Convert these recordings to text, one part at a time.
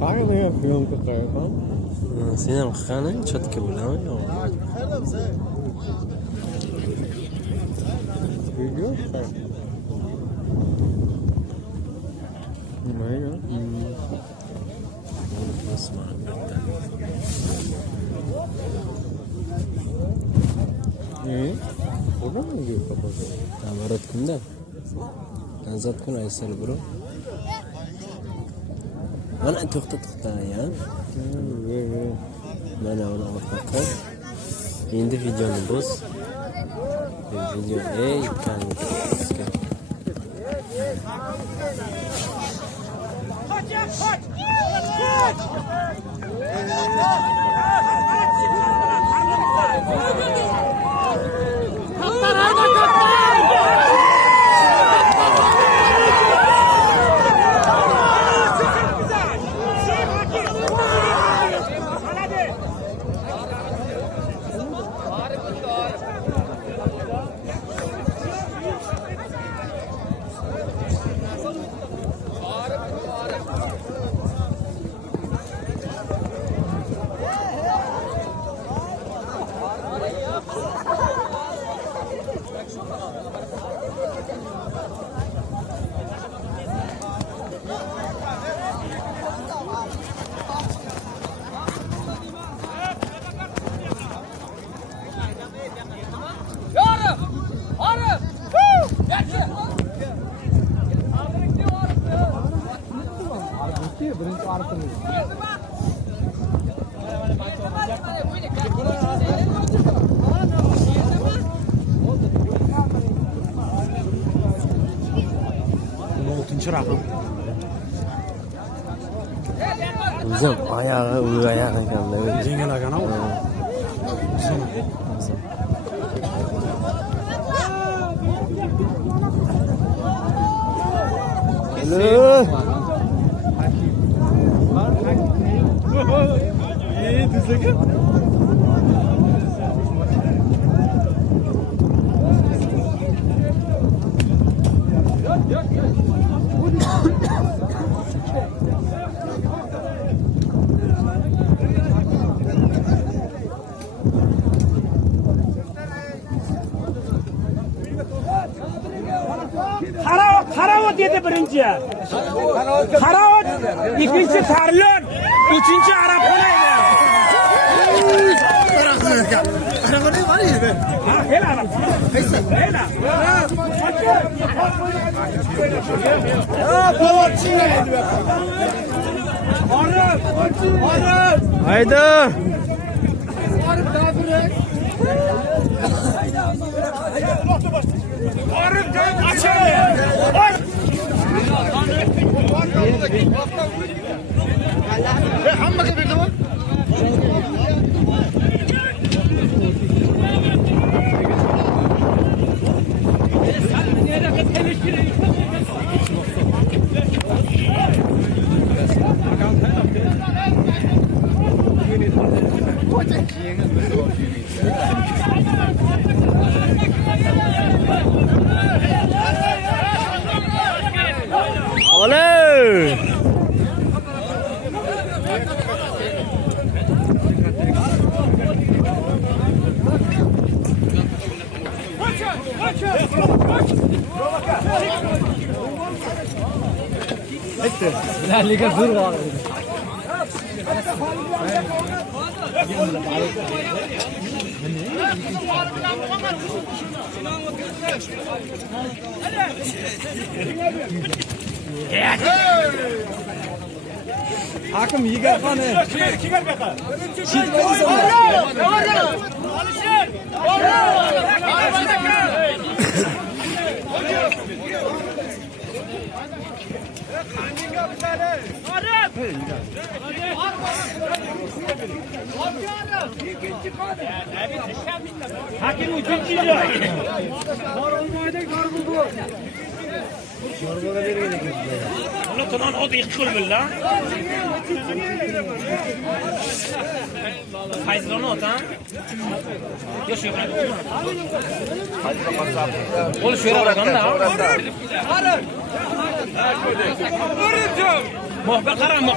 Qayerda plyonka qayerda? Sen ham qani chotka bilan yo'q. Video? Nima ya? Buradan mı gidiyor kapatıyor? Namorat kunda? Nazat kun Aysel bro. Mana to'xta ya. Mana uni olib qo'y. Endi videoni bo'z. Video kanka. Birinchi arqimiz. Oltinchi raqam. O'zim oyog'i u oyoq ekanda. Yengilagana u. Hello. Düzleki. Karavot yedi birinci. Karavot, ikinci Tarlon, üçüncü Arapxonaydi. Araqonay var edi. Ha, hela. Hela. Ha, palatçı edi. Arif. Haydi. Arif açın. Hamma kabirdi bu. Oley! La Liga dur var. Hakim yigar qani. Kigar baqa. Hakim üçüncü joy. Var olmaydı, var buldu. Ulan tunan o da yıkıl billah. Fayzlanı o da. Yok yok. Oğlum şöyle bakalım da. Muhabbet karan mı?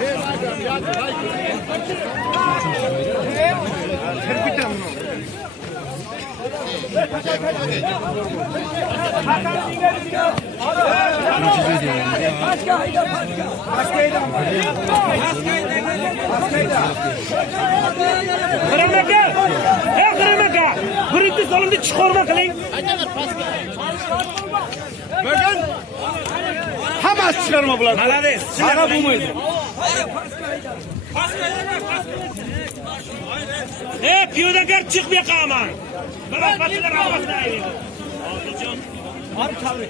Kırmaka! Kırmaka! Birinci salonda çıkarma kılayım. Bakın! Hamas çıkarma bular. Malades. Sana bu muydu? Piyodagar çıkmaya kaman. Bırak patiler havasına eğilir. Abi tabi.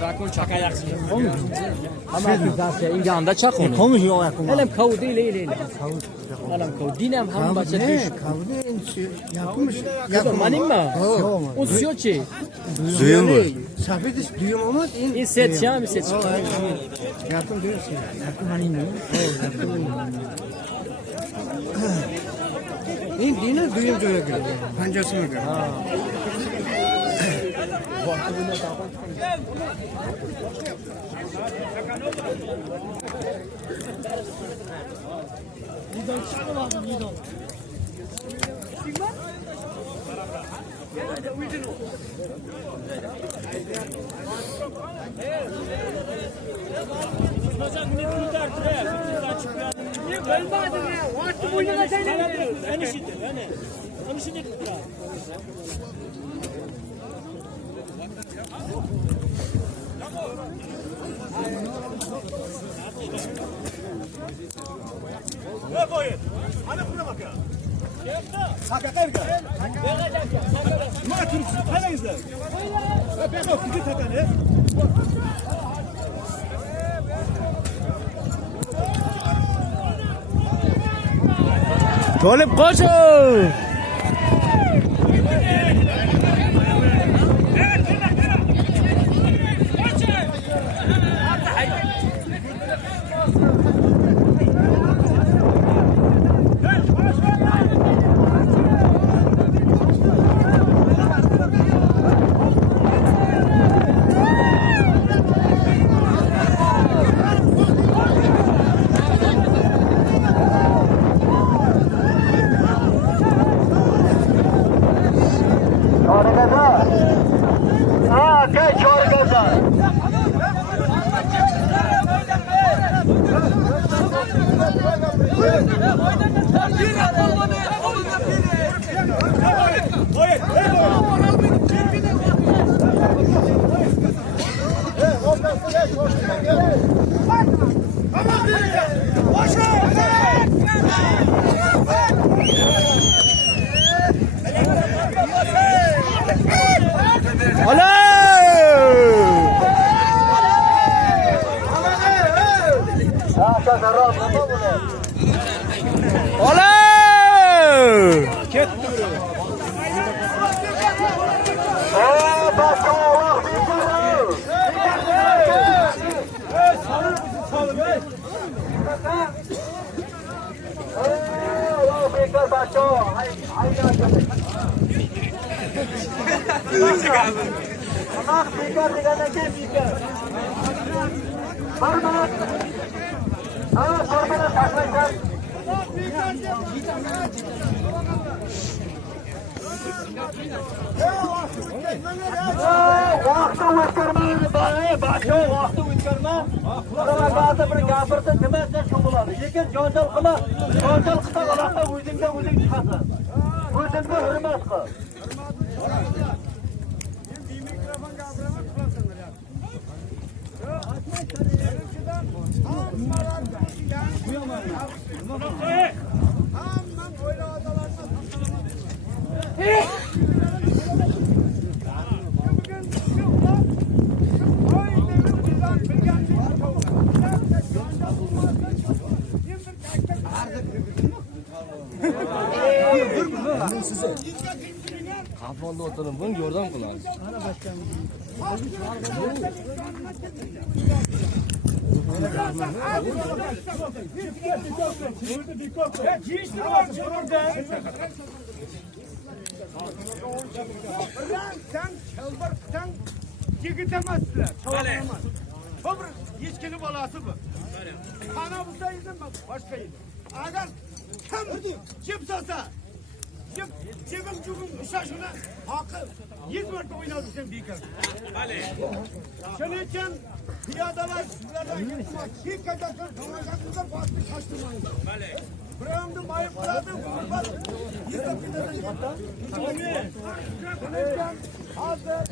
Rakun çaka yaksın. Ama zaten İngilizce çak onu. Konuş yok yakın. Elem kavu değil. Elem kavu. Dinem ham baca düş. Yapmış. Yakın manim mı? O suyo çi. Duyum var. Safetiş duyum olmaz. İn set ya mi set. Yakın diyorsun. Yakın hani ne? İn dine duyum joya göre. Pancasına göre. Golep koşu. Vaqtni o'tkazma, boshqa vaqtni o'tkazma. Provokatsiya bir gapirsa, nima desa shu bo'ladi. Lekin jonjal qilma, jonjal qilsa aloqa o'zingdan o'zing chiqasan. O'zingga hurmat qil. Qafonda o'tirib, buni yordam qilamiz. Sen çalbarsan yigitemezler. Çoğalamaz. Öbür yetkili balası bu. Kana bulsa yedim bak başka yedim. Agar kim cip sasa cibim cubum şaşına hakkı 100 marka oynadı sen bikar. Şunun için piyadalar sizlerden gitmek. Bir kadar kavacaklılar bastı kaçtırmayın. Buramda mayıp bıradı. Yıkıp gidelim. Şunun için hazır.